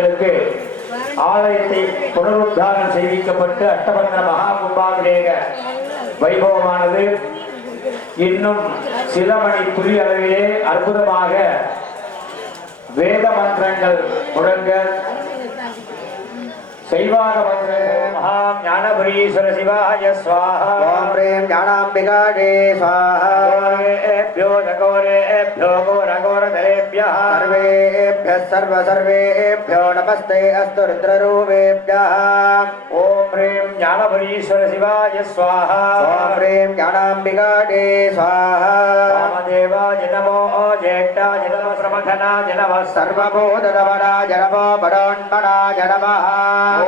பக்தர்களுக்கு ஆலயத்தை புனருத்தாரம் செய்விக்கப்பட்டு அட்டபந்தன மகா கும்பாபிஷேக வைபவமானது இன்னும் சில மணி துளி அளவிலே அற்புதமாக வேத மந்திரங்கள் முழங்க சைவாக மந்திரங்கள் மகாம் ஞானபுரீஸ்வர சிவாய சுவாஹா ஓம் பிரேம் ஞானாம்பிகாடே சுவாஹா கோரே ஏப்யோ நகோரே ஏப்யோ கோரகோ सर्वेभ्यः। सर्व सर्वेभ्यो नमस्ते अस्तु रुद्ररूपेभ्यः। ॐ ह्रीं ज्ञानभरीश्वर शिवाय स्वाहा। ॐ प्रेम ज्ञानाम्बिकायै स्वाहा। वामदेवाय नमो ज्येष्ठाय नमः प्रमथनाय नमः। सर्वभूतरमणाय नमो बडोन्मणाय नमः।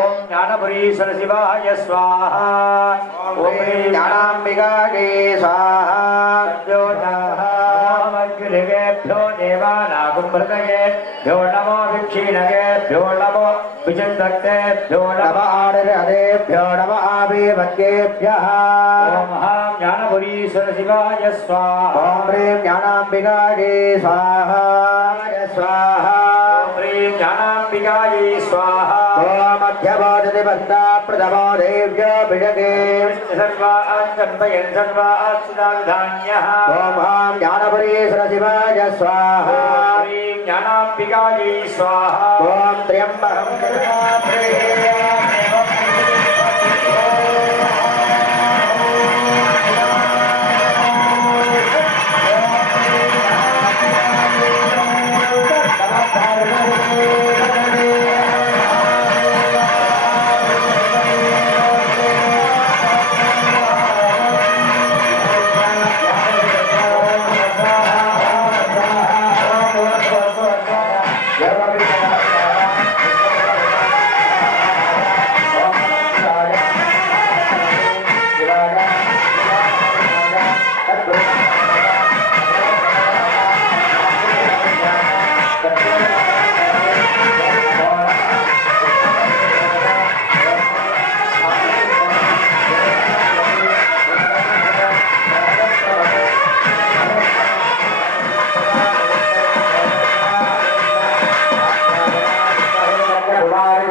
ॐ ज्ञानभरीश्वर शिवाय स्वाहा। ॐ प्रेम ज्ञानाम्बिकायै स्वाहा। देवानागुमृतयेभ्यो नमो भिक्षीणगेभ्यो नमो विचिन्तक्तेभ्यो नम नमः आदिर्हदेभ्यो नम आविभद्येभ्यः ॐ महां ज्ञानपुरीश्वर शिवाय स्वाहा ॐ प्रेम ज्ञानाम्बिकायै स्वाहा स्वाहा ॐ ह्रीं ज्ञानाम्बिकायै स्वाहा ॐ मध्यमोदति भक्ता प्रथमो देव्यो भिषगे सर्वान् जन्मयन् सर्वास्धान्यः ॐ हां ज्ञानपुरीश्वर शिवाय स्वाहा त्र्यम्बकं Quero uma avisar.